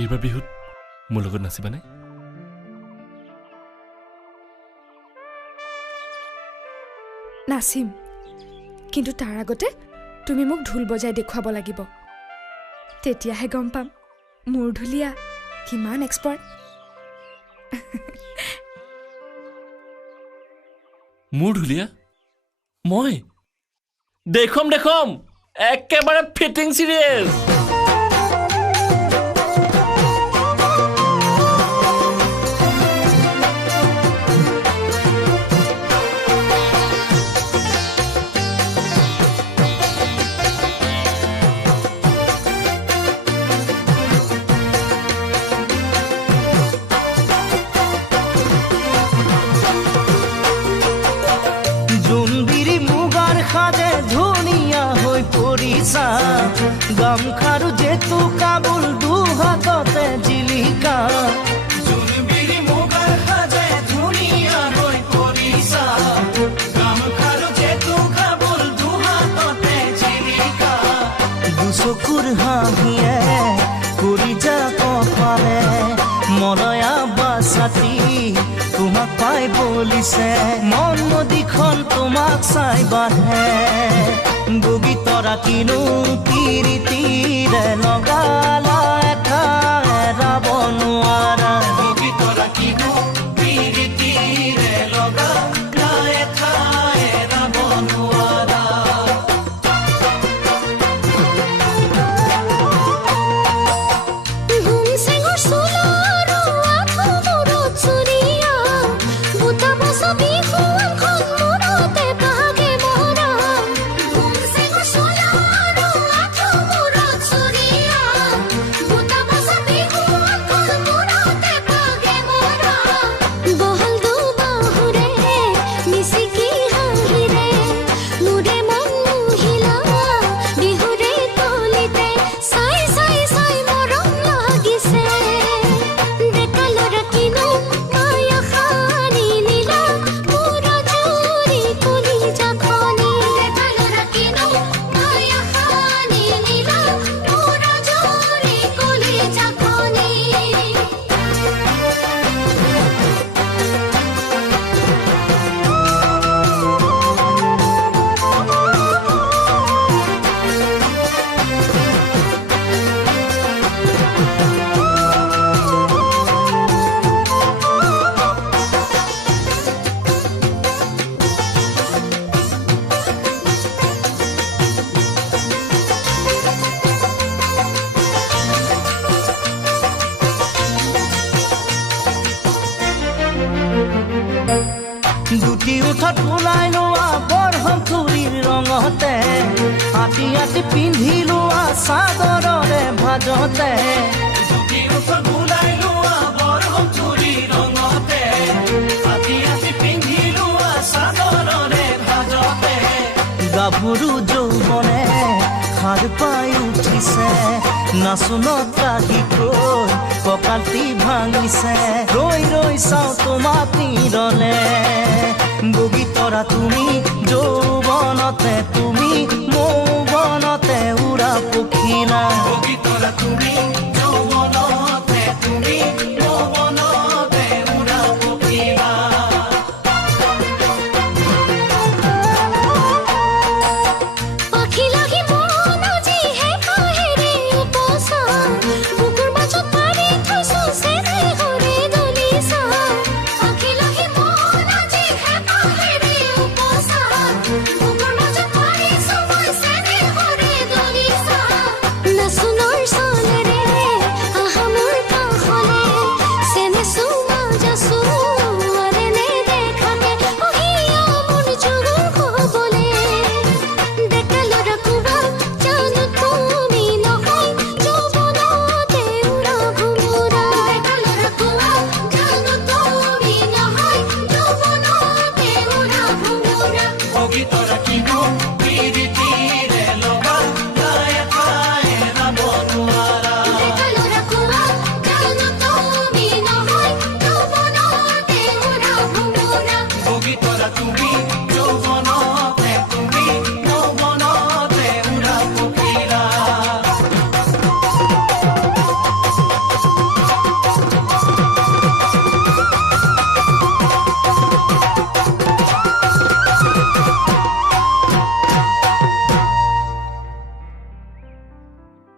এইবাৰ বিহুত মোৰ লগত নাচিবানে? নাচিম, কিন্তু তাৰ আগতে তুমি মোক ঢোল বজাই দেখুৱাব লাগিব। তেতিয়াহে গম পাম মোৰ ঢুলীয়া কিমান এক্সপাৰ্ট। মোৰ ঢুলীয়া? মই দেখম দেখম একেবাৰে ফিটিং চিৰিয়েছ। গামখাৰু যেতু কাবুল দুহাততে জিলিকা জোনবিৰি মুগাৰ সাজে ধুনীয়া হৈ পৰিছা গামখাৰু যেতু কাবুল দুহাততে জিলিকা দুচকুৰ হাঁহিয়ে কৰি যা কপালে মৰয়া বাছাতি তোমাক পাই বলিছে মন নদীখন তোমাক চাই বাঢ়ে বগী তৰা কিনো পিৰিতিৰে লগালা এঠা এৰাব নোৱাৰা বগী তৰা কিনো পিৰিতিৰে লগালা এঠা এৰাব নোৱাৰা দুটি উঠত ওলাই লোৱা বৰহম চুৰিৰ ৰঙতে আতি আতি পিন্ধি লোৱা চাদৰৰে ভাজতে দুটি উঠত ওলাই লোৱা বৰহম চুৰিৰ ৰঙতে আতি আতি পিন্ধি লোৱা চাদৰৰে ভাজতে গাভৰু যৌৱনে সাৰ পাই উঠিছে নাচোনত ৰাগিকৈ কঁকালটি ভাঙিছে ৰৈ ৰৈ চাওঁ তোমাক নিৰলে বগী তৰা তুমি যৌৱনতে তুমি